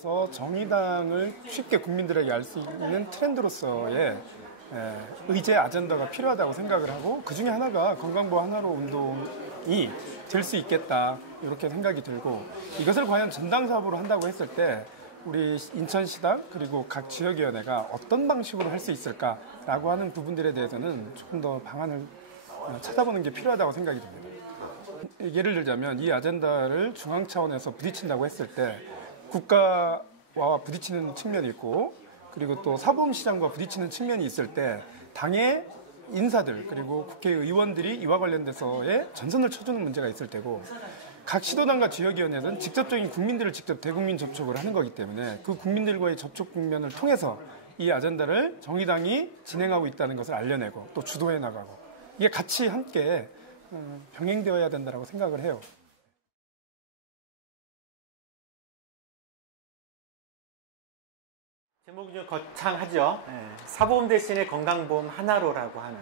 차원에서 정의당을 쉽게 국민들에게 알 수 있는 트렌드로서의 의제 아젠다가 필요하다고 생각을 하고, 그 중에 하나가 건강보험 하나로 운동이 될 수 있겠다, 이렇게 생각이 들고, 이것을 과연 전당 사업으로 한다고 했을 때 우리 인천시당 그리고 각 지역위원회가 어떤 방식으로 할 수 있을까라고 하는 부분들에 대해서는 조금 더 방안을 찾아보는 게 필요하다고 생각이 듭니다. 예를 들자면 이 아젠다를 중앙 차원에서 부딪힌다고 했을 때 국가와 부딪히는 측면이 있고, 그리고 또 사법시장과 부딪히는 측면이 있을 때 당의 인사들 그리고 국회의원들이 이와 관련돼서의 전선을 쳐주는 문제가 있을 테고, 각 시도당과 지역위원회는 직접적인 국민들을 직접 대국민 접촉을 하는 거기 때문에 그 국민들과의 접촉 국면을 통해서 이 아젠다를 정의당이 진행하고 있다는 것을 알려내고 또 주도해 나가고, 이게 같이 함께 병행되어야 된다고 생각을 해요. 제목이 좀 거창하죠. 사보험 대신에 건강보험 하나로라고 하는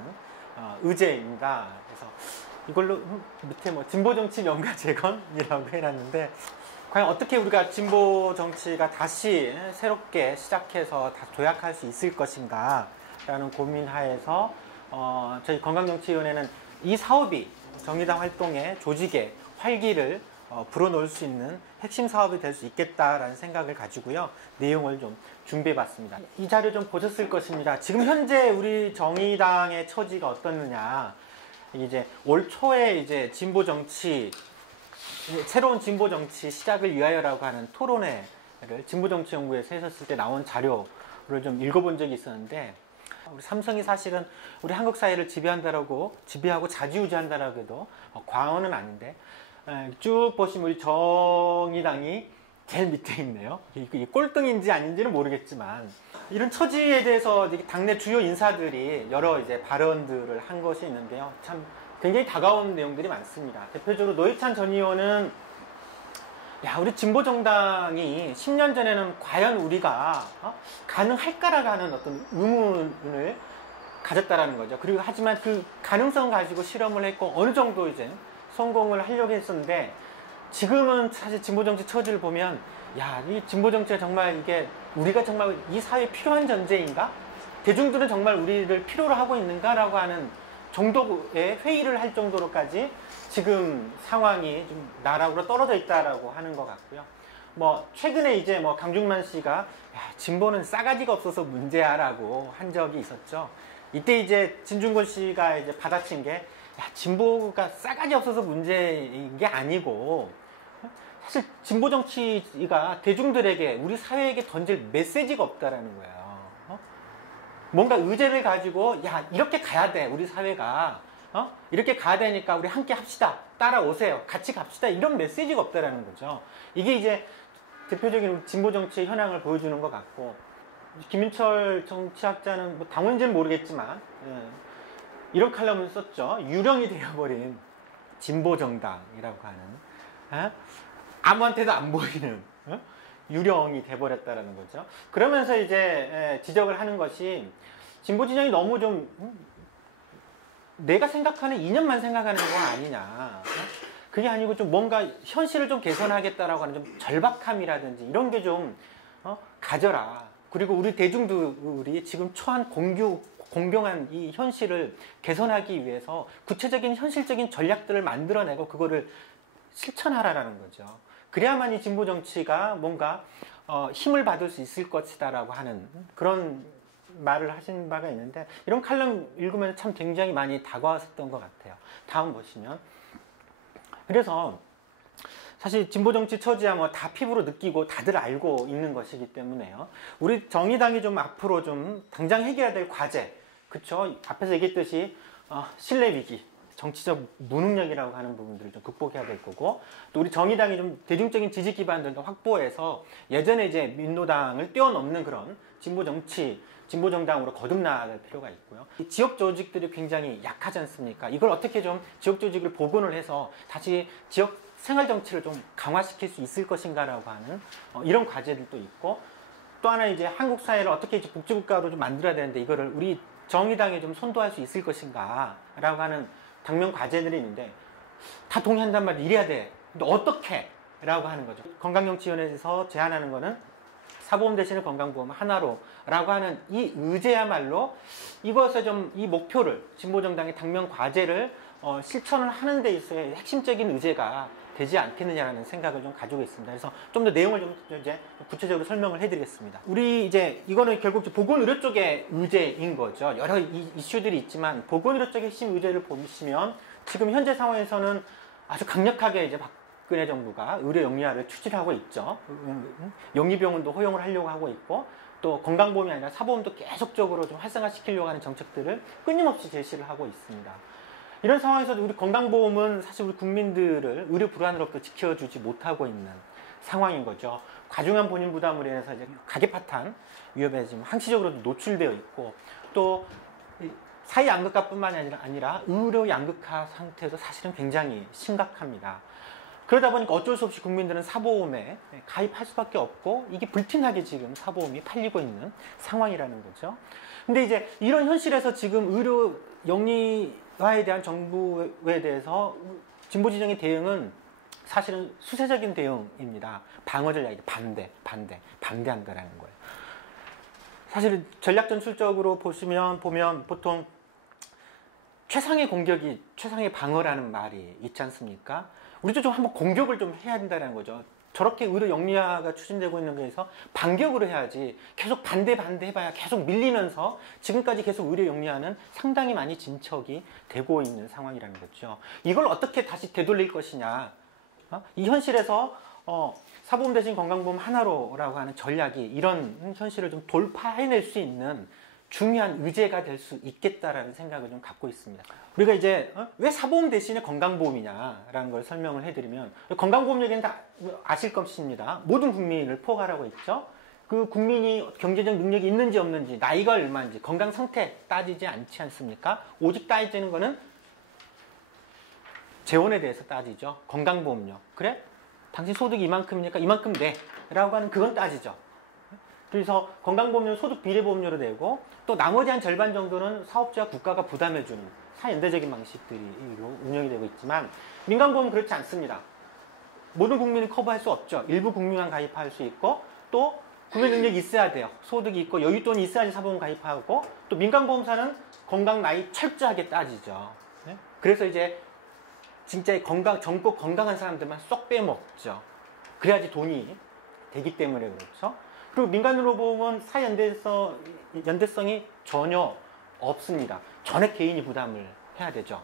의제입니다. 그래서 이걸로 밑에 뭐 진보정치 명가 재건이라고 해놨는데, 과연 어떻게 우리가 진보정치가 다시 새롭게 시작해서 다 도약할 수 있을 것인가 라는 고민하에서 저희 건강정치위원회는 이 사업이 정의당 활동의 조직의 활기를 불어넣을 수 있는 핵심 사업이 될 수 있겠다라는 생각을 가지고요, 내용을 좀 준비해 봤습니다. 이 자료 좀 보셨을 것입니다. 지금 현재 우리 정의당의 처지가 어떻느냐, 이제 올 초에 이제 진보 정치, 새로운 진보 정치 시작을 위하여라고 하는 토론회를 진보정치연구에서 했었을 때 나온 자료를 좀 읽어본 적이 있었는데, 우리 삼성이 사실은 우리 한국 사회를 지배하고 좌지우지한다라고 해도 과언은 아닌데, 쭉 보시면 우리 정의당이 제일 밑에 있네요. 이게 꼴등인지 아닌지는 모르겠지만, 이런 처지에 대해서 당내 주요 인사들이 여러 이제 발언들을 한 것이 있는데요. 참 굉장히 다가온 내용들이 많습니다. 대표적으로 노회찬 전 의원은, 우리 진보정당이 10년 전에는 과연 우리가 가능할까라고 하는 어떤 의문을 가졌다라는 거죠. 그리고 하지만 그 가능성 가지고 실험을 했고 어느 정도 이제 성공을 하려고 했었는데, 지금은 사실 진보정치 처지를 보면, 이 진보정치가 정말 이게 우리가 정말 이 사회에 필요한 전제인가? 대중들은 정말 우리를 필요로 하고 있는가라고 하는 정도의 회의를 할 정도로까지 지금 상황이 좀 나락으로 떨어져 있다라고 하는 것 같고요. 최근에 이제 강중만 씨가 진보는 싸가지가 없어서 문제야라고 한 적이 있었죠. 이때 이제 진중권 씨가 이제 받아친 게, 진보가 싸가지 없어서 문제인 게 아니고, 사실 진보 정치가 대중들에게, 우리 사회에게 던질 메시지가 없다라는 거예요. 뭔가 의제를 가지고, 이렇게 가야 돼, 우리 사회가. 이렇게 가야 되니까 우리 함께 합시다. 따라오세요. 같이 갑시다. 이런 메시지가 없다라는 거죠. 이게 이제 대표적인 진보 정치의 현황을 보여주는 것 같고, 김인철 정치학자는 당원인지는 모르겠지만, 이런 칼럼을 썼죠. 유령이 되어버린 진보정당이라고 하는, 아무한테도 안 보이는 유령이 돼버렸다라는 거죠. 그러면서 이제 지적을 하는 것이, 진보 진영이 너무 좀 내가 생각하는 이념만 생각하는 거 아니냐. 그게 아니고 좀 뭔가 현실을 좀 개선하겠다라고 하는 좀 절박함이라든지 이런 게 좀 가져라. 그리고 우리 대중들이 지금 처한 공경한 이 현실을 개선하기 위해서 구체적인 현실적인 전략들을 만들어내고 그거를 실천하라는 거죠. 그래야만 이 진보 정치가 뭔가 힘을 받을 수 있을 것이다라고 하는 그런 말을 하신 바가 있는데, 이런 칼럼 읽으면 참 굉장히 많이 다가왔었던 것 같아요. 다음 보시면, 그래서 사실 진보 정치 처지야 다 피부로 느끼고 다들 알고 있는 것이기 때문에요. 우리 정의당이 좀 앞으로 좀 당장 해결해야 될 과제, 그쵸? 앞에서 얘기했듯이 신뢰 위기, 정치적 무능력이라고 하는 부분들을 좀 극복해야 될 거고, 또 우리 정의당이 좀 대중적인 지지 기반들도 확보해서 예전에 이제 민노당을 뛰어넘는 그런 진보 정치, 진보 정당으로 거듭나갈 필요가 있고요. 이 지역 조직들이 굉장히 약하지 않습니까? 이걸 어떻게 좀 지역 조직을 복원을 해서 다시 지역 생활 정치를 좀 강화시킬 수 있을 것인가라고 하는 이런 과제들도 있고, 또 하나 이제 한국 사회를 어떻게 이제 복지국가로 좀 만들어야 되는데 이거를 우리 정의당에 좀 선도할 수 있을 것인가라고 하는 당면 과제들이 있는데, 다 동의한단 말이에요. 이래야 돼. 근데 어떻게? 라고 하는 거죠. 건강정치위원회에서 제안하는 거는 사보험 대신에 건강보험 하나로라고 하는 이 의제야말로 이것을 좀 이 목표를 진보정당의 당면 과제를 실천을 하는 데 있어서의 핵심적인 의제가 되지 않겠느냐라는 생각을 좀 가지고 있습니다. 그래서 좀 더 내용을 좀 이제 구체적으로 설명을 해드리겠습니다. 우리 이제 이거는 결국 보건의료 쪽의 의제인 거죠. 여러 이슈들이 있지만 보건의료 쪽의 핵심 의제를 보시면 지금 현재 상황에서는 아주 강력하게 이제 박근혜 정부가 의료 영리화를 추진하고 있죠. 영리병원도 허용을 하려고 하고 있고 또 건강보험이 아니라 사보험도 계속적으로 좀 활성화시키려고 하는 정책들을 끊임없이 제시를 하고 있습니다. 이런 상황에서도 우리 건강보험은 사실 우리 국민들을 의료 불안으로부터 지켜주지 못하고 있는 상황인 거죠. 과중한 본인 부담으로 인해서 이제 가계 파탄 위협에 지금 항시적으로 노출되어 있고 또 사회 양극화뿐만 아니라 의료 양극화 상태도 사실은 굉장히 심각합니다. 그러다 보니까 어쩔 수 없이 국민들은 사보험에 가입할 수밖에 없고 이게 불티나게 지금 사보험이 팔리고 있는 상황이라는 거죠. 근데 이제 이런 현실에서 지금 의료 영리화에 대한 정부에 대해서 진보 진영의 대응은 사실은 수세적인 대응입니다. 방어를 이야기, 반대한다라는 거예요. 사실 전략 전술적으로 보면 보통 최상의 공격이 최상의 방어라는 말이 있지 않습니까? 우리도 좀 한번 공격을 좀 해야 된다는 거죠. 저렇게 의료 영리화가 추진되고 있는 거에서 반격으로 해야지 계속 반대 해봐야 계속 밀리면서 지금까지 계속 의료 영리화는 상당히 많이 진척이 되고 있는 상황이라는 거죠. 이걸 어떻게 다시 되돌릴 것이냐. 이 현실에서 사보험 대신 건강보험 하나로라고 하는 전략이 이런 현실을 좀 돌파해낼 수 있는 중요한 의제가 될 수 있겠다라는 생각을 좀 갖고 있습니다. 우리가 이제 왜 사보험 대신에 건강보험이냐라는 걸 설명을 해드리면 건강보험 얘기는 다 아실 것입니다. 모든 국민을 포괄하고 있죠. 그 국민이 경제적 능력이 있는지 없는지 나이가 얼마인지 건강 상태 따지지 않지 않습니까? 오직 따지는 거는 재원에 대해서 따지죠. 건강보험료. 그래? 당신 소득이 이만큼이니까 이만큼 내 라고 하는 그건 따지죠. 그래서 건강보험료 소득 비례보험료로 내고 또 나머지 한 절반 정도는 사업자와 국가가 부담해주는 사연대적인 방식들이 운영이 되고 있지만 민간보험은 그렇지 않습니다. 모든 국민을 커버할 수 없죠. 일부 국민만 가입할 수 있고 또 구매 능력이 있어야 돼요. 소득이 있고 여윳돈이 있어야지 사보험 가입하고 또 민간보험사는 건강 나이 철저하게 따지죠. 네? 그래서 이제 진짜 전국 건강한 사람들만 쏙 빼먹죠. 그래야지 돈이 되기 때문에 그렇죠. 그리고 민간의료보험은 연대성이 전혀 없습니다. 전액 개인이 부담을 해야 되죠.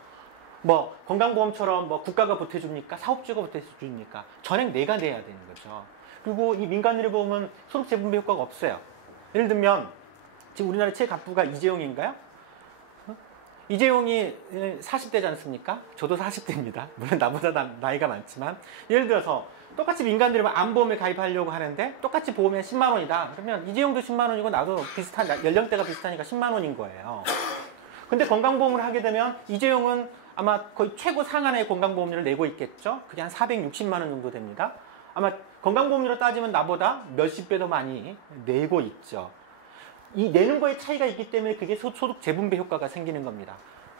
뭐 건강보험처럼 뭐 국가가 보태줍니까? 사업주가 보태줍니까? 전액 내가 내야 되는 거죠. 그리고 이 민간의료보험은 소득 재분배 효과가 없어요. 예를 들면 지금 우리나라 최갑부가 이재용인가요? 이재용이 40대지 않습니까? 저도 40대입니다. 물론 나보다 나이가 많지만 예를 들어서 똑같이 민간의료보험 암보험에 가입하려고 하는데 똑같이 보험이 10만 원이다. 그러면 이재용도 10만 원이고 나도 비슷한 연령대가 비슷하니까 10만 원인 거예요. 근데 건강보험을 하게 되면 이재용은 아마 거의 최고 상한의 건강보험료를 내고 있겠죠. 그게 한 460만 원 정도 됩니다. 아마 건강보험료로 따지면 나보다 몇십 배 더 많이 내고 있죠. 이 내는 거에 차이가 있기 때문에 그게 소득 재분배 효과가 생기는 겁니다.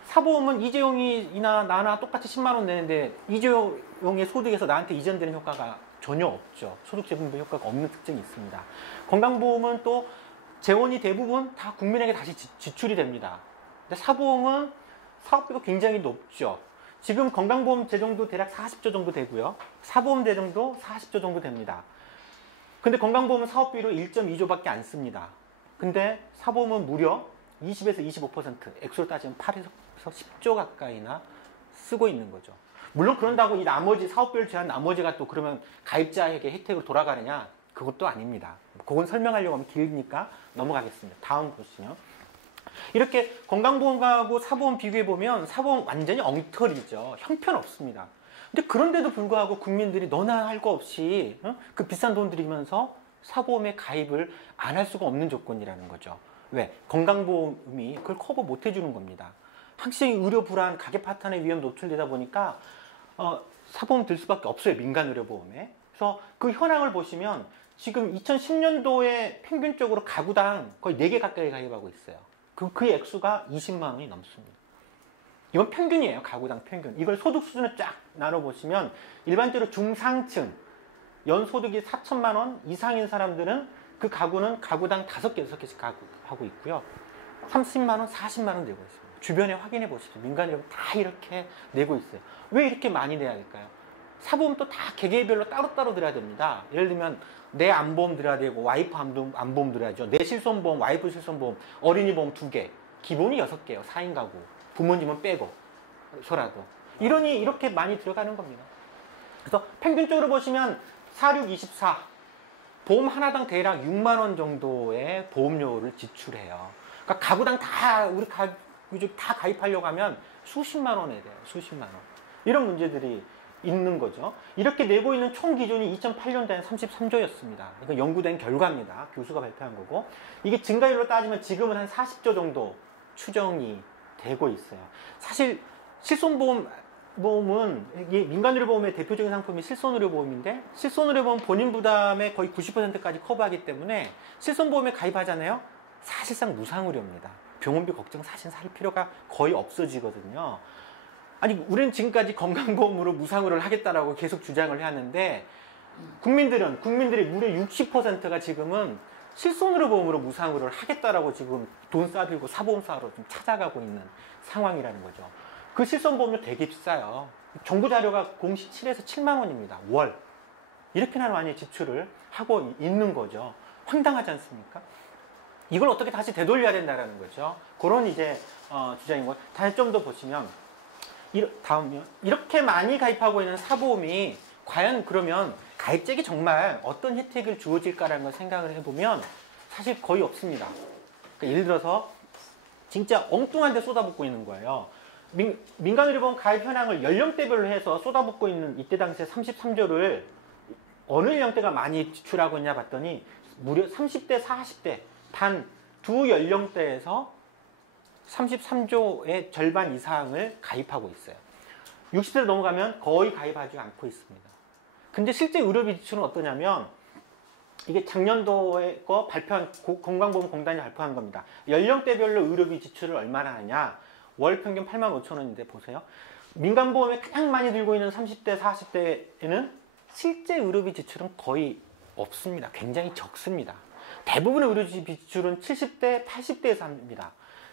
사보험은 이재용이나 나나 똑같이 10만 원 내는데 이재용의 소득에서 나한테 이전되는 효과가 전혀 없죠. 소득 재분배 효과가 없는 특징이 있습니다. 건강보험은 또 재원이 대부분 다 국민에게 다시 지출이 됩니다. 근데 사보험은 사업비가 굉장히 높죠. 지금 건강보험 재정도 대략 40조 정도 되고요. 사보험 재정도 40조 정도 됩니다. 근데 건강보험은 사업비로 1.2조밖에 안 씁니다. 근데 사보험은 무려 20에서 25% 액수로 따지면 8에서 10조 가까이나 쓰고 있는 거죠. 물론 그런다고 이 나머지 사업비를 제한 나머지가 또 그러면 가입자에게 혜택으로 돌아가느냐? 그것도 아닙니다. 그건 설명하려고 하면 길니까 넘어가겠습니다. 다음 보시면 이렇게 건강보험하고 사보험 비교해보면 사보험 완전히 엉터리죠. 형편없습니다. 근데 그런데도 불구하고 국민들이 너나 할 거 없이 그 비싼 돈 들이면서 사보험에 가입을 안 할 수가 없는 조건이라는 거죠. 왜? 건강보험이 그걸 커버 못 해주는 겁니다. 항상 의료 불안, 가계 파탄의 위험 노출되다 보니까 사보험 들 수밖에 없어요. 민간의료보험에. 그래서 그 현황을 보시면 지금 2010년도에 평균적으로 가구당 거의 4개 가까이 가입하고 있어요. 그 액수가 20만 원이 넘습니다. 이건 평균이에요. 가구당 평균. 이걸 소득 수준을 쫙 나눠보시면 일반적으로 중상층, 연소득이 4천만 원 이상인 사람들은 그 그 가구는 가구당 5개, 6개씩 하고 있고요. 30만 원, 40만 원 내고 있습니다. 주변에 확인해 보시죠. 민간이라고 다 이렇게 내고 있어요. 왜 이렇게 많이 내야 될까요? 사보험도 다 개개별로 따로따로 들어야 됩니다. 예를 들면 내 안보험 들어야 되고 와이프 안보험 들어야죠. 내 실손보험, 와이프 실손보험, 어린이 보험 2개. 기본이 6개예요. 4인 가구. 부모님은 빼고서라도. 이러니 이렇게 많이 들어가는 겁니다. 그래서 평균적으로 보시면 4624 보험 하나당 대략 6만 원 정도의 보험료를 지출해요. 그러니까 가구당 다 우리 가족 다 가입하려고 하면 수십만 원에 돼요. 수십만 원. 이런 문제들이 있는 거죠. 이렇게 내고 있는 총 기준이 2008년도에는 33조였습니다. 이건 연구된 결과입니다. 교수가 발표한 거고. 이게 증가율로 따지면 지금은 한 40조 정도 추정이 되고 있어요. 사실 실손보험은 이게 민간의료보험의 대표적인 상품이 실손의료보험인데 실손의료보험 본인 부담의 거의 90%까지 커버하기 때문에 실손보험에 가입하잖아요. 사실상 무상의료입니다. 병원비 걱정 사실 할 필요가 거의 없어지거든요. 아니 우리는 지금까지 건강보험으로 무상의료를 하겠다라고 계속 주장을 해왔는데 국민들이 무려 60%가 지금은 실손의료보험으로 무상의료를 하겠다라고 지금 돈 싸들고 사보험사로 좀 찾아가고 있는 상황이라는 거죠. 그 실손보험료 되게 비싸요. 정부 자료가 공시 7에서 7만 원입니다. 월. 이렇게나 많이 지출을 하고 있는 거죠. 황당하지 않습니까? 이걸 어떻게 다시 되돌려야 된다는 거죠. 그런 이제 주장인 거예요. 다시 좀 더 보시면 다음요. 이렇게 많이 가입하고 있는 사보험이 과연 그러면 가입자에게 정말 어떤 혜택을 주어질까라는 걸 생각을 해보면 사실 거의 없습니다. 그러니까 예를 들어서 진짜 엉뚱한 데 쏟아붓고 있는 거예요. 민간의료보험 가입 현황을 연령대별로 해서 쏟아붓고 있는 이때 당시에 33조를 어느 연령대가 많이 지출하고 있냐 봤더니 무려 30대, 40대 단 두 연령대에서 33조의 절반 이상을 가입하고 있어요. 60세로 넘어가면 거의 가입하지 않고 있습니다. 근데 실제 의료비 지출은 어떠냐면 이게 작년도에 발표한 건강보험공단이 발표한 겁니다. 연령대별로 의료비 지출을 얼마나 하냐. 월 평균 85,000원인데 보세요. 민간보험에 가장 많이 들고 있는 30대, 40대에는 실제 의료비 지출은 거의 없습니다. 굉장히 적습니다. 대부분의 의료비 지출은 70대, 80대에서 합니다.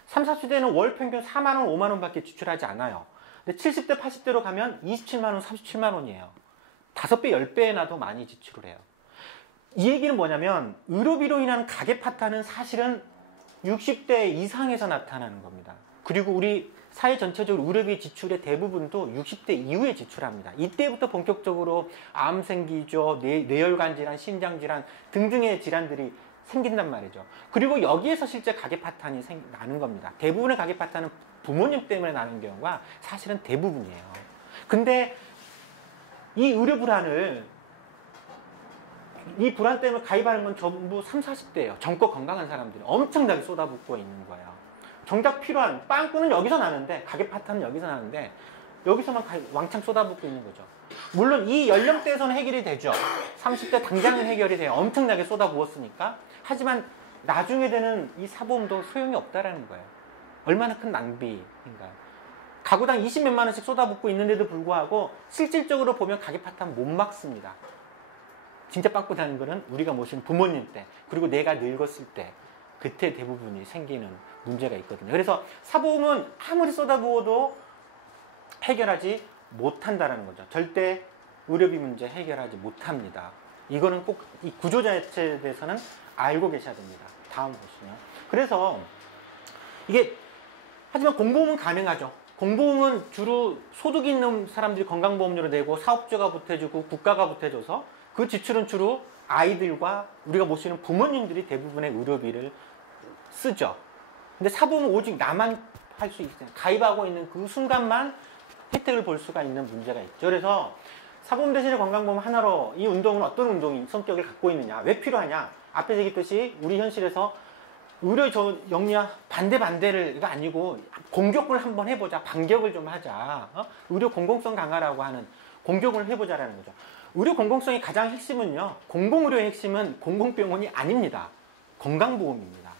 3, 40대는 월 평균 4만 원, 5만 원밖에 지출하지 않아요. 근데 70대, 80대로 가면 27만 원, 37만 원이에요. 5배, 10배나 더 많이 지출을 해요. 이 얘기는 뭐냐면 의료비로 인한 가계 파탄은 사실은 60대 이상에서 나타나는 겁니다. 그리고 우리 사회 전체적으로 의료비 지출의 대부분도 60대 이후에 지출합니다. 이때부터 본격적으로 암 생기죠, 뇌혈관 질환, 심장 질환 등등의 질환들이 생긴단 말이죠. 그리고 여기에서 실제 가계 파탄이 나는 겁니다. 대부분의 가계 파탄은 부모님 때문에 나는 경우가 사실은 대부분이에요. 근데 이 의료 불안을 이 불안 때문에 가입하는 건 전부 30, 40대예요. 젊고 건강한 사람들이 엄청나게 쏟아붓고 있는 거예요. 정작 필요한 빵꾸는 여기서 나는데 가계 파탄은 여기서 나는데 여기서만 왕창 쏟아붓고 있는 거죠. 물론 이 연령대에서는 해결이 되죠. 30대 당장은 해결이 돼요. 엄청나게 쏟아부었으니까. 하지만 나중에 되는 이 사보험도 소용이 없다라는 거예요. 얼마나 큰 낭비인가요? 가구당 20몇만 원씩 쏟아붓고 있는데도 불구하고 실질적으로 보면 가계 파탄 못 막습니다. 진짜 빵꾸 나는 거는 우리가 모시는 부모님 때 그리고 내가 늙었을 때 그때 대부분이 생기는 문제가 있거든요. 그래서 사보험은 아무리 쏟아부어도 해결하지 못한다는 거죠. 절대 의료비 문제 해결하지 못합니다. 이거는 꼭 이 구조 자체에 대해서는 알고 계셔야 됩니다. 다음 보시면. 그래서 이게 하지만 공보험은 가능하죠. 공보험은 주로 소득 있는 사람들이 건강보험료를 내고 사업주가 보태주고 국가가 보태줘서 그 지출은 주로 아이들과 우리가 모시는 부모님들이 대부분의 의료비를 쓰죠. 근데 사보험은 오직 나만 할 수 있어요. 가입하고 있는 그 순간만 혜택을 볼 수가 있는 문제가 있죠. 그래서 사보험 대신에 건강보험 하나로 이 운동은 어떤 운동인 성격을 갖고 있느냐, 왜 필요하냐. 앞에 얘기했듯이 우리 현실에서 의료 영리화 반대를 이거 아니고 공격을 한번 해보자, 반격을 좀 하자. 의료 공공성 강화라고 하는 공격을 해보자라는 거죠. 의료 공공성의 가장 핵심은요, 공공의료의 핵심은 공공병원이 아닙니다. 건강보험입니다.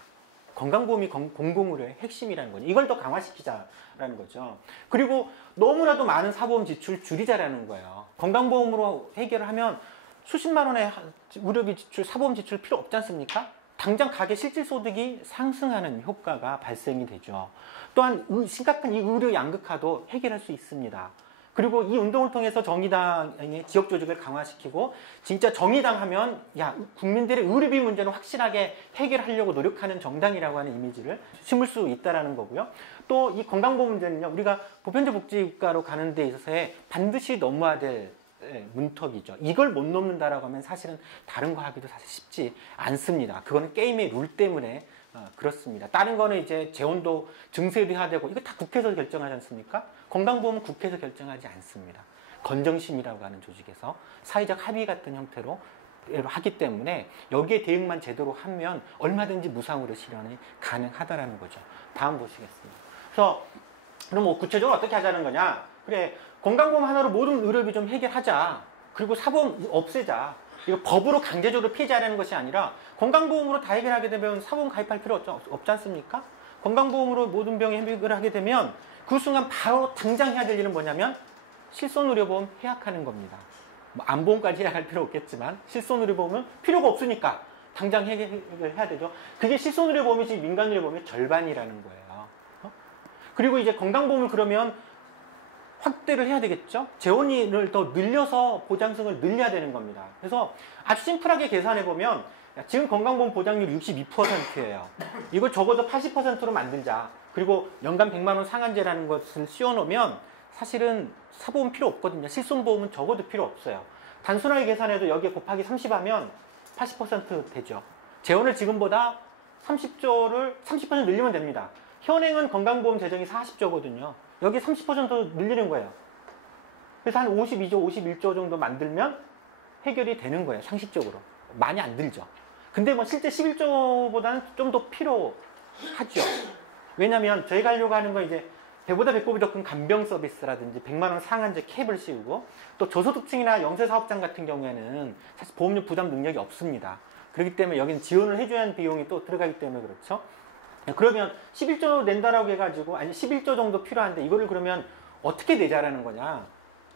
건강보험이 공공의료의 핵심이라는 거죠. 이걸 더 강화시키자라는 거죠. 그리고 너무나도 많은 사보험 지출 줄이자라는 거예요. 건강보험으로 해결을 하면 수십만 원의 의료비 지출, 사보험 지출 필요 없지 않습니까? 당장 가계 실질소득이 상승하는 효과가 발생이 되죠. 또한 심각한 이 의료 양극화도 해결할 수 있습니다. 그리고 이 운동을 통해서 정의당의 지역 조직을 강화시키고 진짜 정의당 하면 야 국민들의 의료비 문제는 확실하게 해결하려고 노력하는 정당이라고 하는 이미지를 심을 수 있다는 거고요. 또 이 건강보험 문제는요. 우리가 보편적 복지국가로 가는 데 있어서의 반드시 넘어야 될 문턱이죠. 이걸 못 넘는다라고 하면 사실은 다른 거 하기도 사실 쉽지 않습니다. 그거는 게임의 룰 때문에 그렇습니다. 다른 거는 이제 재원도 증세도 해야 되고 이거 다 국회에서 결정하지 않습니까? 건강보험은 국회에서 결정하지 않습니다. 건정심이라고 하는 조직에서 사회적 합의 같은 형태로 하기 때문에 여기에 대응만 제대로 하면 얼마든지 무상으로 실현이 가능하다라는 거죠. 다음 보시겠습니다. 그래서 그럼 뭐 구체적으로 어떻게 하자는 거냐? 그래 건강보험 하나로 모든 의료비 좀 해결하자. 그리고 사보험 없애자. 이거 법으로 강제적으로 폐지하려는 것이 아니라 건강보험으로 다 해결하게 되면 사보험 가입할 필요 없지 않습니까? 건강보험으로 모든 병 해결을 하게 되면 그 순간 바로 당장 해야 될 일은 뭐냐면 실손의료보험 해약하는 겁니다. 뭐 안보험까지 해약할 필요 없겠지만 실손의료보험은 필요가 없으니까 당장 해결을 해야 되죠. 그게 실손의료보험이 지금 민간의료보험의 절반이라는 거예요. 그리고 이제 건강보험을 그러면 확대를 해야 되겠죠? 재원을 더 늘려서 보장성을 늘려야 되는 겁니다. 그래서 아주 심플하게 계산해 보면 지금 건강보험 보장률 62%예요. 이걸 적어도 80%로 만들자. 그리고 연간 100만 원 상한제라는 것을 씌워놓으면 사실은 사보험 필요 없거든요. 실손보험은 적어도 필요 없어요. 단순하게 계산해도 여기에 곱하기 30하면 80% 되죠. 재원을 지금보다 30조를 30% 늘리면 됩니다. 현행은 건강보험 재정이 40조거든요. 여기 30% 늘리는 거예요. 그래서 한 52조, 51조 정도 만들면 해결이 되는 거예요. 상식적으로. 많이 안 들죠. 근데 뭐 실제 11조보다는 좀 더 필요하죠. 왜냐면 저희가 하려고 하는 건 이제 배보다 배꼽이 더 큰 간병 서비스라든지 100만 원 상한제 캡을 씌우고 또 저소득층이나 영세사업장 같은 경우에는 사실 보험료 부담 능력이 없습니다. 그렇기 때문에 여기는 지원을 해줘야 하는 비용이 또 들어가기 때문에 그렇죠. 그러면 11조 낸다라고 해가지고 아니 11조 정도 필요한데 이거를 그러면 어떻게 내자라는 거냐.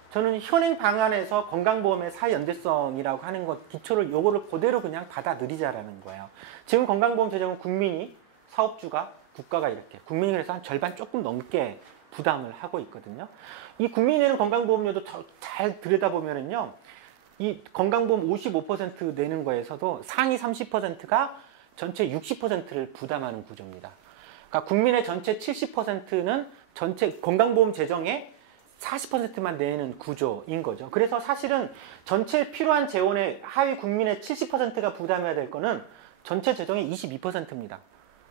저는 현행 방안에서 건강보험의 사연대성이라고 하는 것 기초를 요거를 그대로 그냥 받아들이자라는 거예요. 지금 건강보험 재정은 국민이 사업주가 국가가 이렇게 국민이 그래서 한 절반 조금 넘게 부담을 하고 있거든요. 이 국민이 내는 건강보험료도 잘 들여다보면은요. 이 건강보험 55% 내는 거에서도 상위 30%가 전체 60%를 부담하는 구조입니다. 그러니까 국민의 전체 70%는 전체 건강보험 재정의 40%만 내는 구조인 거죠. 그래서 사실은 전체 필요한 재원의 하위 국민의 70%가 부담해야 될 거는 전체 재정의 22%입니다.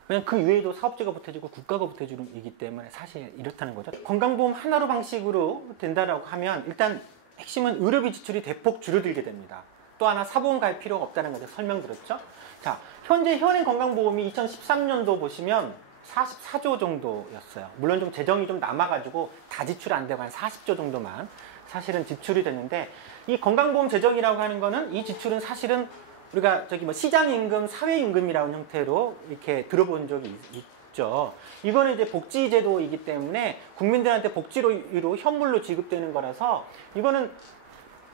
왜냐면 그 외에도 사업주가 보태주고 국가가 보태주는 이기 때문에 사실 이렇다는 거죠. 건강보험 하나로 방식으로 된다라고 하면 일단 핵심은 의료비 지출이 대폭 줄어들게 됩니다. 또 하나 사보험 가입 필요가 없다는 거죠. 설명드렸죠. 자, 현재 현행 건강보험이 2013년도 보시면 44조 정도였어요. 물론 좀 재정이 좀 남아가지고 다 지출 안 되고 한 40조 정도만 사실은 지출이 됐는데 이 건강보험 재정이라고 하는 거는 이 지출은 사실은 우리가 저기 뭐 시장임금, 사회임금이라는 형태로 이렇게 들어본 적이 있죠. 이거는 이제 복지제도이기 때문에 국민들한테 복지로 현물로 지급되는 거라서 이거는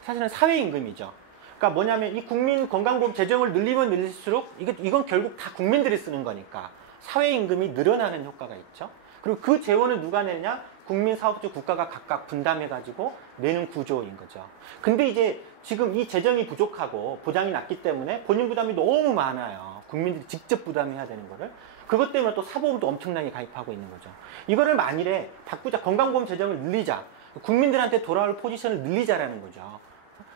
사실은 사회임금이죠. 그러니까 뭐냐면 이 국민 건강보험 재정을 늘리면 늘릴수록 이건 결국 다 국민들이 쓰는 거니까 사회임금이 늘어나는 효과가 있죠. 그리고 그 재원을 누가 내냐? 국민, 사업주, 국가가 각각 분담해가지고 내는 구조인 거죠. 근데 이제 지금 이 재정이 부족하고 보장이 낮기 때문에 본인 부담이 너무 많아요. 국민들이 직접 부담해야 되는 거를. 그것 때문에 또 사보험도 엄청나게 가입하고 있는 거죠. 이거를 만일에 바꾸자, 건강보험 재정을 늘리자, 국민들한테 돌아올 포지션을 늘리자라는 거죠.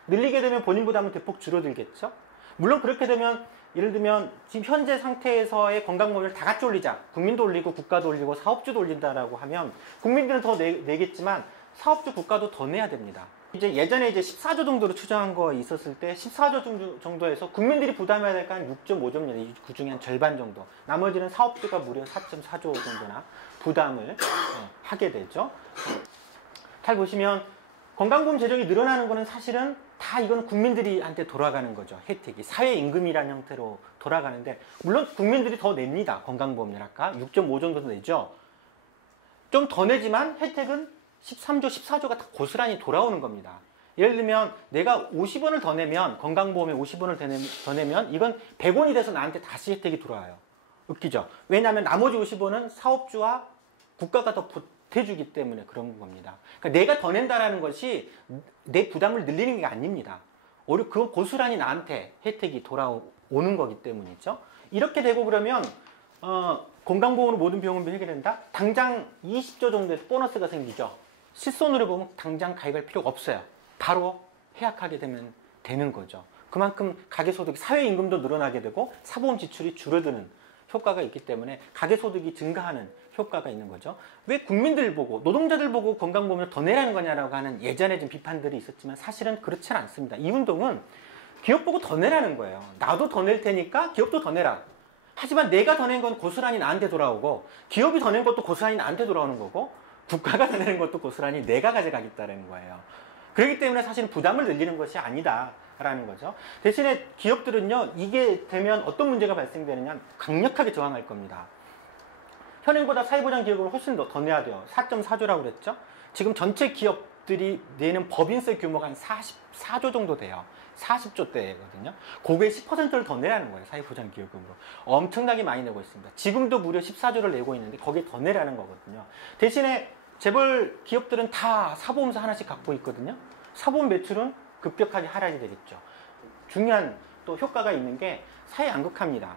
늘리게 되면 본인 부담은 대폭 줄어들겠죠. 물론 그렇게 되면 예를 들면 지금 현재 상태에서의 건강보험을 다 같이 올리자. 국민도 올리고 국가도 올리고 사업주도 올린다라고 하면 국민들은 더 내겠지만 사업주 국가도 더 내야 됩니다. 이제 예전에 이제 14조 정도로 추정한 거 있었을 때 14조 정도에서 국민들이 부담해야 될 거 한 6.5조입니다. 그 중에 한 절반 정도. 나머지는 사업주가 무려 4.4조 정도나 부담을 하게 되죠. 잘 보시면 건강보험 재정이 늘어나는 거는 사실은 다 이건 국민들한테 돌아가는 거죠. 혜택이. 사회임금이라는 형태로 돌아가는데 물론 국민들이 더 냅니다. 건강보험료 아까 6.5 정도 내죠. 좀 더 내지만 혜택은 13조, 14조가 다 고스란히 돌아오는 겁니다. 예를 들면 내가 50원을 더 내면 건강보험에 50원을 더 내면 이건 100원이 돼서 나한테 다시 혜택이 돌아와요. 웃기죠? 왜냐하면 나머지 50원은 사업주와 국가가 더 보태주기 때문에 그런 겁니다. 그러니까 내가 더 낸다라는 것이 내 부담을 늘리는 게 아닙니다. 오히려 그건 고스란히 나한테 혜택이 돌아오는 거기 때문이죠. 이렇게 되고 그러면 건강보험으로 모든 병원비 해결된다? 당장 20조 정도의 보너스가 생기죠. 실손으로 보면 당장 가입할 필요가 없어요. 바로 해약하게 되는 거죠. 그만큼 가계소득, 사회임금도 늘어나게 되고 사보험 지출이 줄어드는 효과가 있기 때문에 가계소득이 증가하는 효과가 있는 거죠. 왜 국민들 보고 노동자들 보고 건강보험을 더 내라는 거냐라고 하는 예전에 좀 비판들이 있었지만 사실은 그렇지는 않습니다. 이 운동은 기업 보고 더 내라는 거예요. 나도 더 낼 테니까 기업도 더 내라. 하지만 내가 더 낸 건 고스란히 나한테 돌아오고 기업이 더 낸 것도 고스란히 나한테 돌아오는 거고 국가가 더 내는 것도 고스란히 내가 가져가겠다는 거예요. 그렇기 때문에 사실은 부담을 늘리는 것이 아니다라는 거죠. 대신에 기업들은요, 이게 되면 어떤 문제가 발생되느냐, 강력하게 저항할 겁니다. 현행보다 사회보장기여금을 훨씬 더 내야 돼요. 4.4조라고 그랬죠. 지금 전체 기업들이 내는 법인세 규모가 한 44조 정도 돼요. 40조대거든요. 그거에 10%를 더 내라는 거예요. 사회보장기여금으로. 엄청나게 많이 내고 있습니다. 지금도 무려 14조를 내고 있는데 거기에 더 내라는 거거든요. 대신에 재벌 기업들은 다 사보험사 하나씩 갖고 있거든요. 사보험 매출은 급격하게 하락이 되겠죠. 중요한 또 효과가 있는 게 사회 양극화입니다.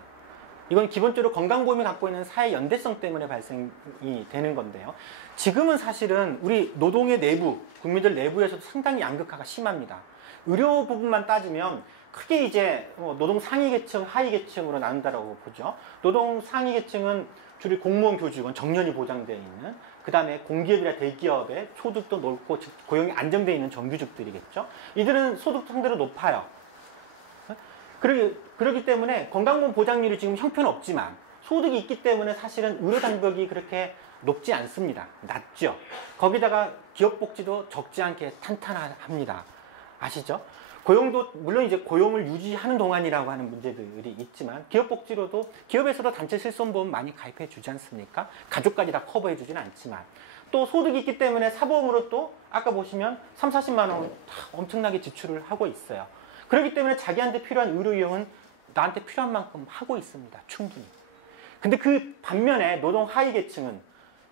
이건 기본적으로 건강보험이 갖고 있는 사회 연대성 때문에 발생이 되는 건데요. 지금은 사실은 우리 노동의 내부, 국민들 내부에서도 상당히 양극화가 심합니다. 의료 부분만 따지면 크게 이제 노동 상위 계층, 하위 계층으로 나눈다라고 보죠. 노동 상위 계층은 주로 공무원, 교직원, 정년이 보장되어 있는, 그 다음에 공기업이나 대기업의 소득도 높고 고용이 안정되어 있는 정규직들이겠죠. 이들은 소득도 상대로 높아요. 그렇기 때문에 건강보험 보장률이 지금 형편없지만 소득이 있기 때문에 사실은 의료 장벽이 그렇게 높지 않습니다. 낮죠. 거기다가 기업복지도 적지 않게 탄탄합니다. 아시죠? 고용도 물론 이제 고용을 유지하는 동안이라고 하는 문제들이 있지만 기업복지로도 기업에서도 단체 실손보험 많이 가입해 주지 않습니까? 가족까지 다 커버해 주지는 않지만 또 소득이 있기 때문에 사보험으로 또 아까 보시면 3, 40만 원 엄청나게 지출을 하고 있어요. 그렇기 때문에 자기한테 필요한 의료 이용은 나한테 필요한 만큼 하고 있습니다. 충분히. 근데 그 반면에 노동 하위 계층은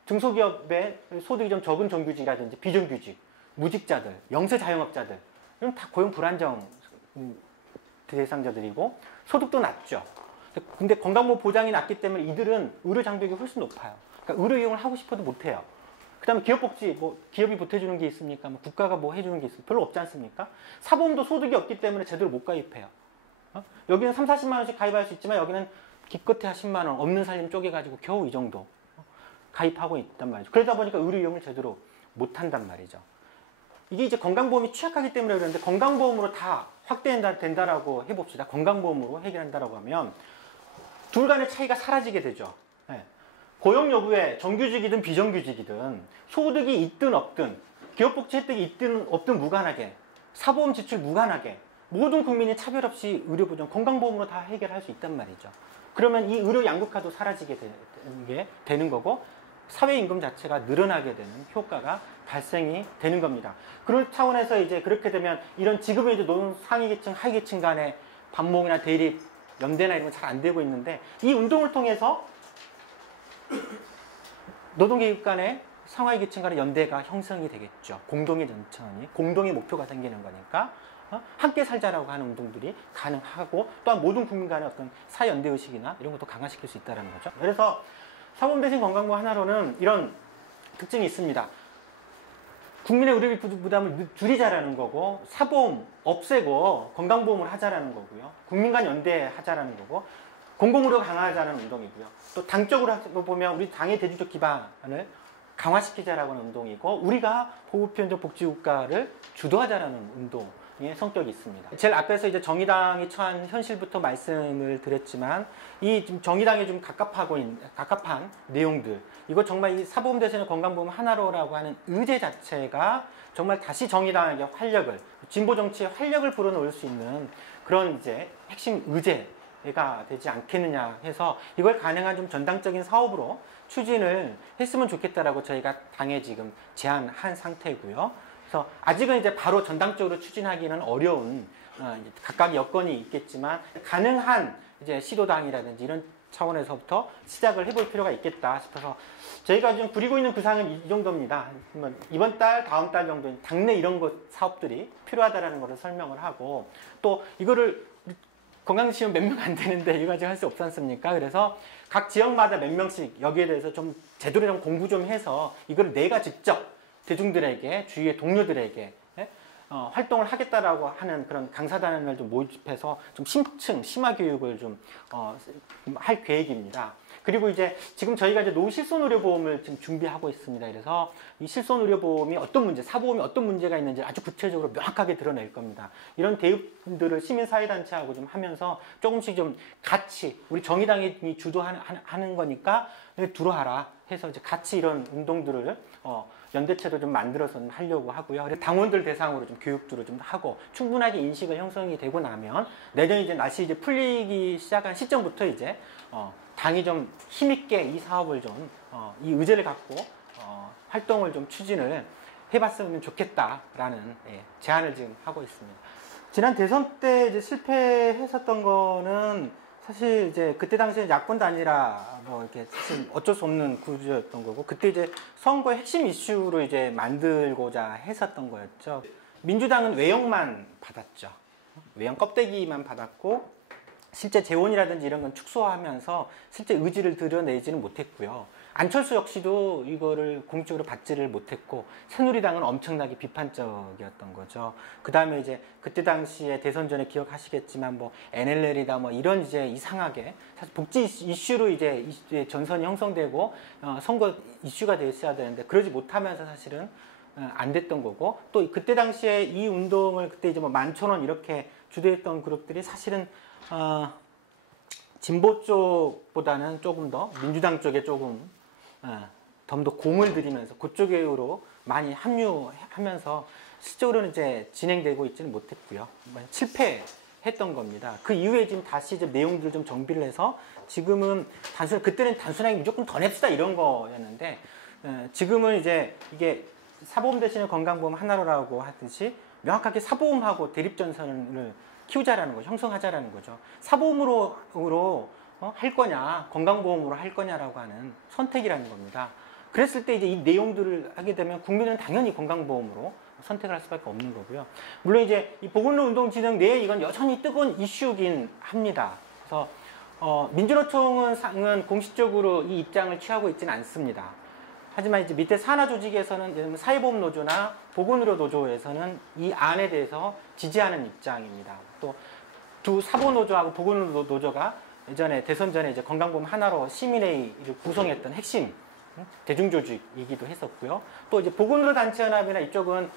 중소기업의 소득이 좀 적은 정규직이라든지 비정규직, 무직자들, 영세 자영업자들 이런 다 고용 불안정 대상자들이고 소득도 낮죠. 근데 건강보험 보장이 낮기 때문에 이들은 의료 장벽이 훨씬 높아요. 그러니까 의료 이용을 하고 싶어도 못해요. 그 다음에 기업복지, 기업이 보태주는 게 있습니까? 국가가 해주는 게 있습니까? 별로 없지 않습니까? 사보험도 소득이 없기 때문에 제대로 못 가입해요. 여기는 3, 40만 원씩 가입할 수 있지만 여기는 기껏해야 10만 원, 없는 살림 쪼개가지고 겨우 이 정도 가입하고 있단 말이죠. 그러다 보니까 의료 이용을 제대로 못 한단 말이죠. 이게 이제 건강보험이 취약하기 때문에 그러는데 건강보험으로 다 확대된다라고 해봅시다. 건강보험으로 해결한다라고 하면 둘 간의 차이가 사라지게 되죠. 네. 고용 여부에 정규직이든 비정규직이든 소득이 있든 없든 기업복지 혜택이 있든 없든 무관하게 사보험 지출 무관하게 모든 국민이 차별 없이 의료보장 건강보험으로 다 해결할 수 있단 말이죠. 그러면 이 의료 양극화도 사라지게 되는 거고 사회임금 자체가 늘어나게 되는 효과가 발생이 되는 겁니다. 그런 차원에서 이제 그렇게 되면 이런 지금의 이제 노동 상위계층, 하위계층 간의 반목이나 대립, 연대나 이런 건 잘 안 되고 있는데 이 운동을 통해서 노동계급 간의 상하위계층 간의 연대가 형성이 되겠죠. 공동의 전천이, 공동의 목표가 생기는 거니까 함께 살자라고 하는 운동들이 가능하고 또한 모든 국민 간의 어떤 사연대의식이나 이런 것도 강화시킬 수 있다는 거죠. 그래서 사보험 대신 건강보험 하나로는 이런 특징이 있습니다. 국민의 의료비 부담을 줄이자라는 거고 사보험 없애고 건강보험을 하자라는 거고요. 국민 간 연대하자라는 거고 공공의료 강화하자는 운동이고요. 또 당적으로 보면 우리 당의 대중적 기반을 강화시키자라고 하는 운동이고 우리가 보편적 복지국가를 주도하자라는 운동의 성격이 있습니다. 제일 앞에서 이제 정의당이 처한 현실부터 말씀을 드렸지만 이 정의당에 좀 갑갑한 내용들 이거 정말 이 사보험 대신에 건강보험 하나로라고 하는 의제 자체가 정말 다시 정의당에게 활력을 진보 정치에 활력을 불어넣을 수 있는 그런 이제 핵심 의제가 되지 않겠느냐 해서 이걸 가능한 좀 전당적인 사업으로 추진을 했으면 좋겠다라고 저희가 당에 지금 제안한 상태고요. 그래서 아직은 이제 바로 전당적으로 추진하기는 어려운 각각 여건이 있겠지만 가능한 이제 시도당이라든지 이런 차원에서부터 시작을 해볼 필요가 있겠다 싶어서 저희가 지금 부리고 있는 구상은 이 정도입니다. 이번 달, 다음 달 정도 당내 이런 것 사업들이 필요하다라는 것을 설명을 하고 또 이거를 건강지원 몇 명 안 되는데 이거 가지고 할 수 없지 않습니까? 그래서 각 지역마다 몇 명씩 여기에 대해서 좀 제대로 좀 공부 좀 해서 이걸 내가 직접 대중들에게 주위의 동료들에게 활동을 하겠다라고 하는 그런 강사단을 좀 모집해서 좀 심화 교육을 좀 할 계획입니다. 그리고 이제 지금 저희가 이제 노후 실손의료보험을 지금 준비하고 있습니다. 그래서 이 실손의료보험이 어떤 문제, 사보험이 어떤 문제가 있는지 아주 구체적으로 명확하게 드러낼 겁니다. 이런 대응들을 시민사회단체하고 좀 하면서 조금씩 좀 같이 우리 정의당이 주도하는 거니까 들어와라 해서 이제 같이 이런 운동들을 연대체도 좀 만들어서 하려고 하고요. 그래서 당원들 대상으로 좀 교육들을 좀 하고 충분하게 인식을 형성이 되고 나면 내년 이제 날씨 이제 풀리기 시작한 시점부터 이제 당이 좀 힘있게 이 사업을 좀 이 의제를 갖고 활동을 좀 추진을 해봤으면 좋겠다라는 제안을 지금 하고 있습니다. 지난 대선 때 이제 실패했었던 거는 사실 이제 그때 당시에 야권 단일화 뭐 이렇게 사실 어쩔 수 없는 구조였던 거고 그때 이제 선거의 핵심 이슈로 이제 만들고자 했었던 거였죠. 민주당은 외형만 받았죠. 외형 껍데기만 받았고 실제 재원이라든지 이런 건 축소하면서 실제 의지를 드러내지는 못했고요. 안철수 역시도 이거를 공식적으로 받지를 못했고 새누리당은 엄청나게 비판적이었던 거죠. 그 다음에 이제 그때 당시에 대선 전에 기억하시겠지만 뭐 NLL이다 뭐 이런 이제 이상하게 사실 복지 이슈로 이제 전선이 형성되고 선거 이슈가 되었어야 되는데 그러지 못하면서 사실은 안 됐던 거고 또 그때 당시에 이 운동을 그때 이제 뭐 11,000원 이렇게 주도했던 그룹들이 사실은 진보 쪽보다는 조금 더 민주당 쪽에 조금 좀 더 공을 들이면서 그쪽으로 많이 합류하면서 실적으로는 이제 진행되고 있지는 못했고요. 실패했던 겁니다. 그 이후에 지금 다시 이제 내용들을 좀 정비를 해서 지금은 그때는 단순하게 무조건 더 냅시다 이런 거였는데 지금은 이제 이게 사보험 대신에 건강보험 하나로라고 하듯이 명확하게 사보험하고 대립전선을 키우자라는 거죠. 형성하자라는 거죠. 사보험으로 할 거냐, 건강보험으로 할 거냐라고 하는 선택이라는 겁니다. 그랬을 때 이제 이 내용들을 하게 되면 국민은 당연히 건강보험으로 선택을 할 수밖에 없는 거고요. 물론 이제 이 보건운동진흥 내에 이건 여전히 뜨거운 이슈긴 합니다. 그래서 민주노총은 공식적으로 이 입장을 취하고 있지는 않습니다. 하지만 이제 밑에 산하 조직에서는 사회보험노조나 보건의료노조에서는 이 안에 대해서 지지하는 입장입니다. 또 두 사보노조하고 보건의료노조가 예전에 대선 전에 이제 건강보험 하나로 시민회의를 구성했던 핵심 대중조직이기도 했었고요. 또 이제 보건의료단체연합이나 이쪽은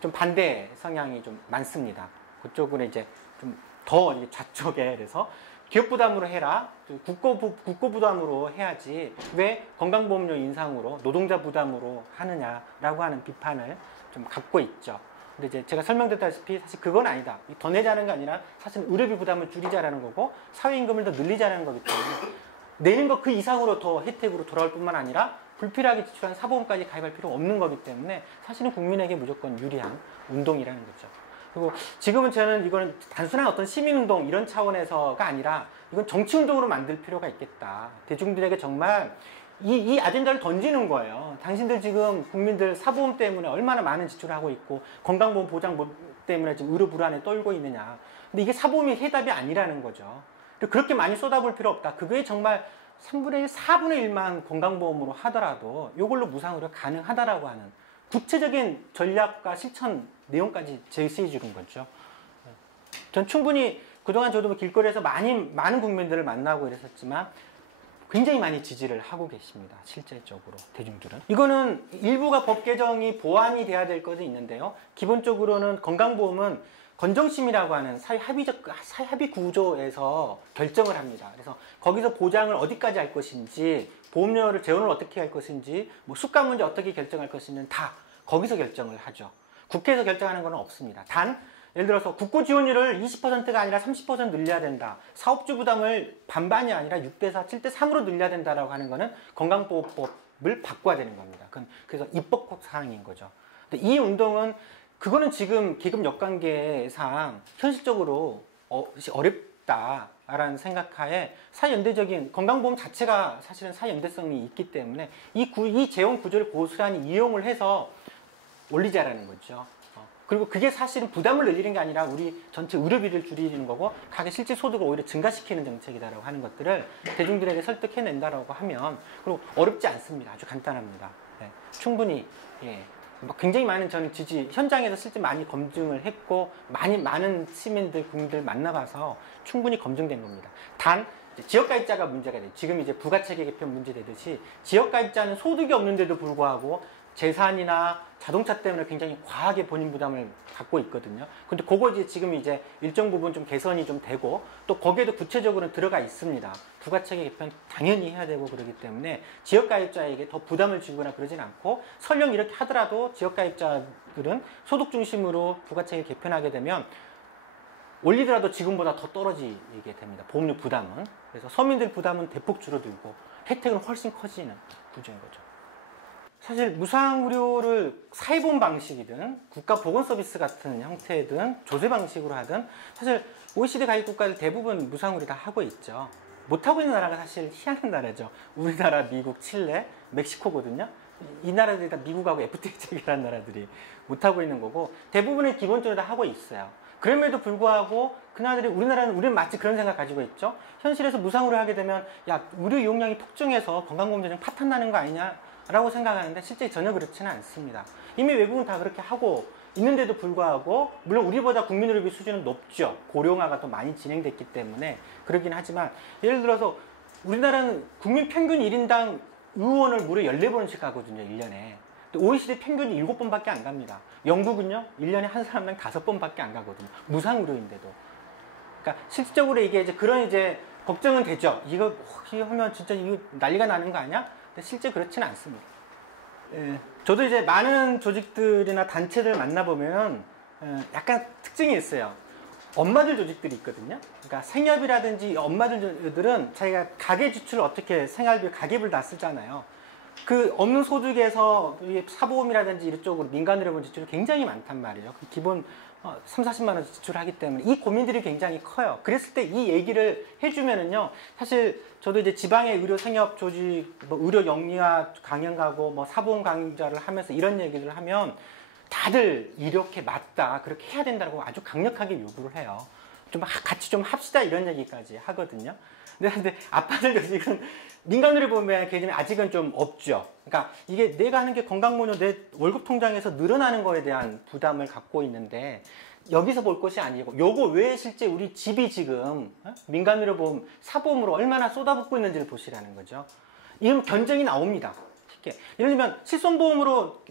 좀 반대 성향이 좀 많습니다. 그쪽은 이제 좀 더 좌쪽에 그래서 기업 부담으로 해라, 국고 부담으로 해야지 왜 건강보험료 인상으로 노동자 부담으로 하느냐라고 하는 비판을 좀 갖고 있죠. 근데 이제 제가 설명드렸다시피 사실 그건 아니다. 더 내자는 게 아니라 사실 의료비 부담을 줄이자라는 거고 사회임금을 더 늘리자는 거기 때문에 내는 거 그 이상으로 더 혜택으로 돌아올 뿐만 아니라 불필요하게 지출한 사보험까지 가입할 필요가 없는 거기 때문에 사실은 국민에게 무조건 유리한 운동이라는 거죠. 그리고 지금은 저는 이거는 단순한 어떤 시민운동 이런 차원에서가 아니라 이건 정치운동으로 만들 필요가 있겠다. 대중들에게 정말 이 아젠다를 던지는 거예요. 당신들 지금 국민들 사보험 때문에 얼마나 많은 지출을 하고 있고 건강보험 보장 때문에 지금 의료 불안에 떨고 있느냐. 근데 이게 사보험이 해답이 아니라는 거죠. 그렇게 많이 쏟아볼 필요 없다. 그게 정말 3분의 1, 4분의 1만 건강보험으로 하더라도 이걸로 무상의료 가능하다라고 하는 구체적인 전략과 실천 내용까지 제시해 주는 거죠. 전 충분히 그동안 저도 길거리에서 많은 국민들을 만나고 이랬었지만 굉장히 많이 지지를 하고 계십니다. 실질적으로 대중들은. 이거는 일부가 법 개정이 보완이 돼야 될 것은 있는데요. 기본적으로는 건강보험은 건정심이라고 하는 사회합의 구조에서 결정을 합니다. 그래서 거기서 보장을 어디까지 할 것인지, 보험료를 재원을 어떻게 할 것인지, 뭐 수가 문제 어떻게 결정할 것인지는 다 거기서 결정을 하죠. 국회에서 결정하는 건 없습니다. 단 예를 들어서 국고 지원율을 20%가 아니라 30% 늘려야 된다. 사업주 부담을 반반이 아니라 6대4, 7대3으로 늘려야 된다라고 하는 거는 건강보험법을 바꿔야 되는 겁니다. 그래서 입법 사항인 거죠. 근데 이 운동은 그거는 지금 계급 역관계상 현실적으로 어렵다라는 생각하에 사연대적인 건강보험 자체가 사실은 사연대성이 있기 때문에 이 재원 구조를 고스란히 이용을 해서 올리자라는 거죠. 그리고 그게 사실은 부담을 늘리는 게 아니라 우리 전체 의료비를 줄이는 거고 가게 실질 소득을 오히려 증가시키는 정책이다라고 하는 것들을 대중들에게 설득해낸다라고 하면 그리고 어렵지 않습니다. 아주 간단합니다. 네, 충분히 굉장히 많은 저는 현장에서 실제 많이 검증을 했고 많은 시민들 국민들 만나봐서 충분히 검증된 겁니다. 단 지역가입자가 문제가 돼요. 지금 이제 부가체계 개편 문제되듯이 지역가입자는 소득이 없는데도 불구하고 재산이나 자동차 때문에 굉장히 과하게 본인 부담을 갖고 있거든요. 근데 그거 지금 이제 일정 부분 좀 개선이 좀 되고 또 거기에도 구체적으로는 들어가 있습니다. 부가체계 개편 당연히 해야 되고 그러기 때문에 지역가입자에게 더 부담을 주거나 그러진 않고 설령 이렇게 하더라도 지역가입자들은 소득 중심으로 부가체계 개편하게 되면 올리더라도 지금보다 더 떨어지게 됩니다. 보험료 부담은. 그래서 서민들 부담은 대폭 줄어들고 혜택은 훨씬 커지는 구조인 거죠. 사실 무상의료를 사회보험 방식이든 국가보건서비스 같은 형태든 조세 방식으로 하든 사실 OECD 가입 국가들 대부분 무상의료 다 하고 있죠. 못하고 있는 나라가 사실 희한한 나라죠. 우리나라, 미국, 칠레, 멕시코거든요. 이 나라들이 다 미국하고 FTA 체결한 나라들이 못하고 있는 거고 대부분은 기본적으로 다 하고 있어요. 그럼에도 불구하고 그 나라들이 우리는 마치 그런 생각 가지고 있죠. 현실에서 무상의료 하게 되면 야 의료 이용량이 폭증해서 건강보험제도가 파탄 나는 거 아니냐? 라고 생각하는데 실제 전혀 그렇지는 않습니다. 이미 외국은 다 그렇게 하고 있는데도 불구하고 물론 우리보다 국민의료비 수준은 높죠. 고령화가 더 많이 진행됐기 때문에 그러긴 하지만 예를 들어서 우리나라는 국민 평균 1인당 의원을 무려 14번씩 가거든요. 1년에. OECD 평균이 7번밖에 안 갑니다. 영국은요. 1년에 한 사람당 5번밖에 안 가거든요. 무상의료인데도. 그러니까 실질적으로 이게 이제 그런 이제 걱정은 되죠. 이거 하면 진짜 이거 난리가 나는 거 아니야? 근데 실제 그렇지는 않습니다. 저도 이제 많은 조직들이나 단체들 만나보면 약간 특징이 있어요. 엄마들 조직들이 있거든요. 그러니까 생협이라든지 엄마들은 자기가 가계 지출을 어떻게 생활비 가계부를 다 쓰잖아요. 그 없는 소득에서 사보험이라든지 이쪽으로 민간의료보험 지출이 굉장히 많단 말이에요. 기본 3, 40만 원 지출하기 때문에 이 고민들이 굉장히 커요. 그랬을 때 이 얘기를 해주면은요, 사실 저도 이제 지방의 의료 생협 조직, 의료 영리화 강연 가고 사보험 강좌를 하면서 이런 얘기를 하면 다들 이렇게 맞다, 그렇게 해야 된다고 아주 강력하게 요구를 해요. 좀 같이 좀 합시다 이런 얘기까지 하거든요. 근데 아빠들 조직은 민간의료보험의 개념이 아직은 좀 없죠. 그러니까 이게 내가 하는 게 건강보험료 내 월급 통장에서 늘어나는 거에 대한 부담을 갖고 있는데 여기서 볼 것이 아니고 요거 왜 실제 우리 집이 지금 민간의료보험 사보험으로 얼마나 쏟아붓고 있는지를 보시라는 거죠. 이런 견적이 나옵니다. 쉽게. 예를 들면 실손보험으로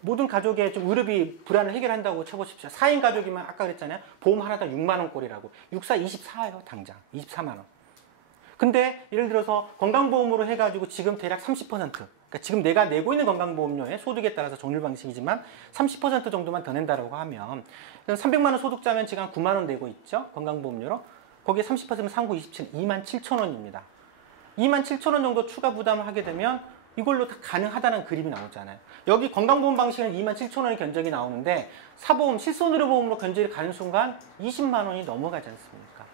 모든 가족의 좀 의료비 불안을 해결한다고 쳐보십시오. 4인 가족이면 아까 그랬잖아요. 보험 하나당 6만 원 꼴이라고. 64, 24예요 당장. 24만 원. 근데 예를 들어서 건강보험으로 해가지고 지금 대략 30%, 그러니까 지금 내가 내고 있는 건강보험료의 소득에 따라서 종류 방식이지만 30% 정도만 더 낸다라고 하면 300만 원 소득자면 지금 한 9만 원 내고 있죠. 건강보험료로. 거기에 30%면 상구 27, 2만 7천 원입니다. 2만 7천 원 정도 추가 부담을 하게 되면 이걸로 다 가능하다는 그림이 나오잖아요. 여기 건강보험 방식은 2만 7천 원의 견적이 나오는데 사보험, 실손의료보험으로 견적이 가는 순간 20만 원이 넘어가지 않습니까?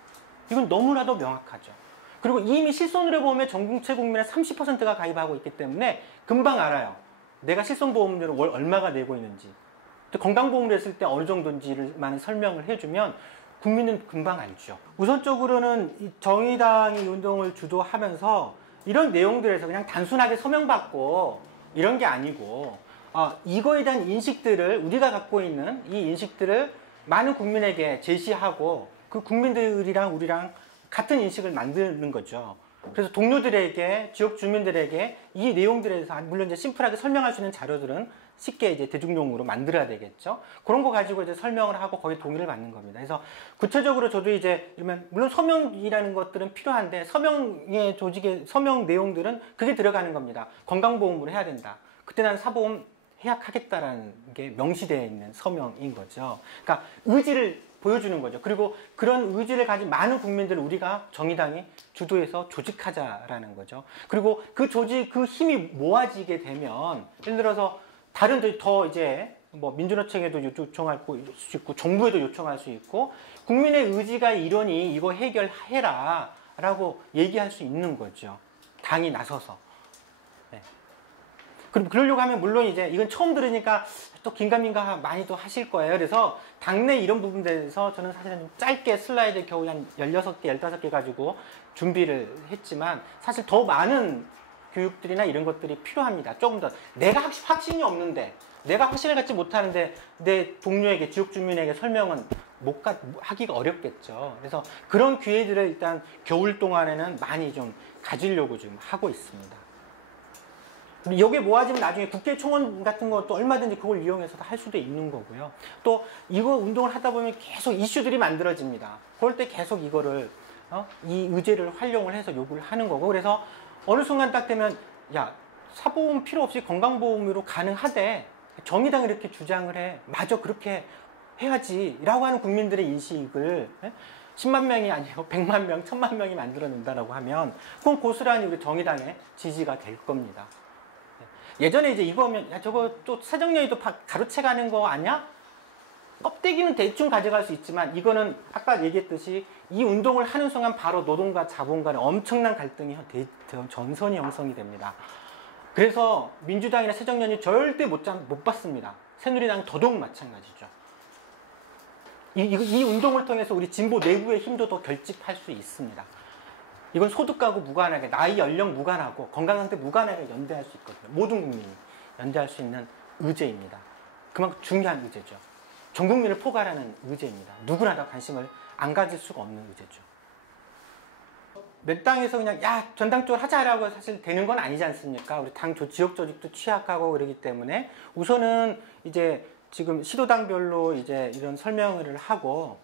이건 너무나도 명확하죠. 그리고 이미 실손의료보험에 전국체 국민의 30%가 가입하고 있기 때문에 금방 알아요. 내가 실손보험료를 월 얼마가 내고 있는지. 또 건강보험을 했을 때 어느 정도인지를 설명을 해주면 국민은 금방 알죠. 우선적으로는 이 정의당이 운동을 주도하면서 이런 내용들에서 그냥 단순하게 서명받고 이런 게 아니고 이거에 대한 인식들을 우리가 갖고 있는 이 인식들을 많은 국민에게 제시하고 그 국민들이랑 우리랑 같은 인식을 만드는 거죠. 그래서 동료들에게, 지역 주민들에게 이 내용들에 대해서 물론 이제 심플하게 설명할 수 있는 자료들은 쉽게 이제 대중용으로 만들어야 되겠죠. 그런 거 가지고 이제 설명을 하고 거기에 동의를 받는 겁니다. 그래서 구체적으로 저도 이제 물론 서명이라는 것들은 필요한데 서명의 조직의 서명 내용들은 그게 들어가는 겁니다. 건강보험으로 해야 된다. 그때 난 사보험 해약하겠다라는 게 명시되어 있는 서명인 거죠. 그러니까 의지를 보여주는 거죠. 그리고 그런 의지를 가진 많은 국민들을 우리가 정의당이 주도해서 조직하자라는 거죠. 그리고 그 조직, 그 힘이 모아지게 되면 예를 들어서 다른 더 이제 뭐 민주노총에도 요청할 수 있고 정부에도 요청할 수 있고 국민의 의지가 이러니 이거 해결해라 라고 얘기할 수 있는 거죠. 당이 나서서. 네. 그럼 그러려고 하면 물론 이제 이건 처음 들으니까 또 긴가민가 많이 또 하실 거예요. 그래서 당내 이런 부분들에서 저는 사실은 좀 짧게 슬라이드 겨우 한 16개, 15개 가지고 준비를 했지만 사실 더 많은 교육들이나 이런 것들이 필요합니다. 조금 더 내가 확신이 없는데 내가 확신을 갖지 못하는데 내 동료에게 지역 주민에게 설명은 하기가 어렵겠죠. 그래서 그런 기회들을 일단 겨울 동안에는 많이 좀 가지려고 좀 하고 있습니다. 여기에 모아지면 나중에 국회총원 같은 것도 얼마든지 그걸 이용해서도 할 수도 있는 거고요. 또 이거 운동을 하다 보면 계속 이슈들이 만들어집니다. 그럴 때 계속 이거를 이 의제를 활용을 해서 요구를 하는 거고 그래서 어느 순간 딱 되면 야 사보험 필요 없이 건강보험으로 가능하대. 정의당이 이렇게 주장을 해. 맞아 그렇게 해야지 라고 하는 국민들의 인식을 10만 명이 아니고 100만 명, 1000만 명이 만들어낸다라고 하면 그건 고스란히 우리 정의당의 지지가 될 겁니다. 예전에 이제 이거면 야 저거 또 새정년이도 가로채가는 거 아니야? 껍데기는 대충 가져갈 수 있지만 이거는 아까 얘기했듯이 이 운동을 하는 순간 바로 노동과 자본 간에 엄청난 갈등이 전선이 형성이 됩니다. 그래서 민주당이나 새정년이 절대 못 받습니다. 새누리당 더더욱 마찬가지죠. 이 운동을 통해서 우리 진보 내부의 힘도 더 결집할 수 있습니다. 이건 소득하고 무관하게, 나이, 연령 무관하고 건강 상태 무관하게 연대할 수 있거든요. 모든 국민이 연대할 수 있는 의제입니다. 그만큼 중요한 의제죠. 전 국민을 포괄하는 의제입니다. 누구나 다 관심을 안 가질 수가 없는 의제죠. 몇 당에서 그냥 야 전당적으로 하자라고 사실 되는 건 아니지 않습니까? 우리 당 지역 조직도 취약하고 그러기 때문에 우선은 이제 지금 시도당별로 이제 이런 설명을 하고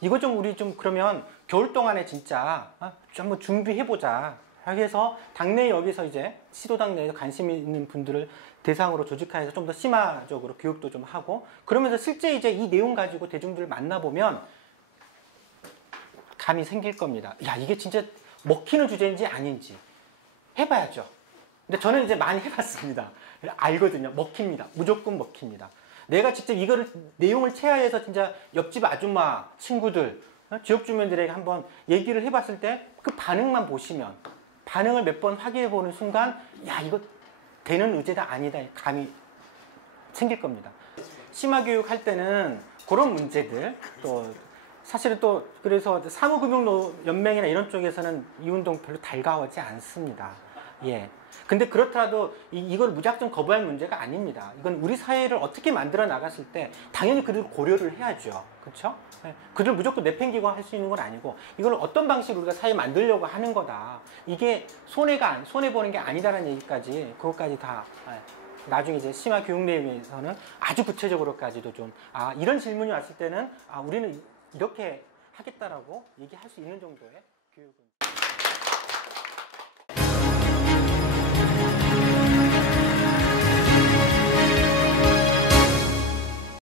이거 좀 우리 좀 그러면 겨울 동안에 진짜 좀 한번 준비해보자 해서 당내 여기서 이제 시도당 내에서 관심 있는 분들을 대상으로 조직화해서 좀 더 심화적으로 교육도 좀 하고 그러면서 실제 이제 이 내용 가지고 대중들을 만나보면 감이 생길 겁니다. 야 이게 진짜 먹히는 주제인지 아닌지 해봐야죠. 근데 저는 이제 많이 해봤습니다. 알거든요. 먹힙니다. 무조건 먹힙니다. 내가 직접 이거를 내용을 체화해서 진짜 옆집 아줌마 친구들 지역 주민들에게 한번 얘기를 해봤을 때 그 반응만 보시면 반응을 몇 번 확인해 보는 순간 야 이거 되는 의제다 아니다 감이 생길 겁니다. 심화교육 할 때는 그런 문제들 또 사실은 또 그래서 사무금융연맹이나 이런 쪽에서는 이 운동 별로 달가워하지 않습니다. 예. 근데 그렇더라도 이걸 무작정 거부할 문제가 아닙니다. 이건 우리 사회를 어떻게 만들어 나갔을 때 당연히 그들 고려를 해야죠. 그렇죠? 예. 그들 무조건 내팽기고 할 수 있는 건 아니고 이걸 어떤 방식으로 우리가 사회 만들려고 하는 거다. 이게 손해보는 게 아니다라는 얘기까지 그것까지 다 나중에 이제 심화 교육 내용에서는 아주 구체적으로까지도 좀 이런 질문이 왔을 때는 우리는 이렇게 하겠다라고 얘기할 수 있는 정도의 교육은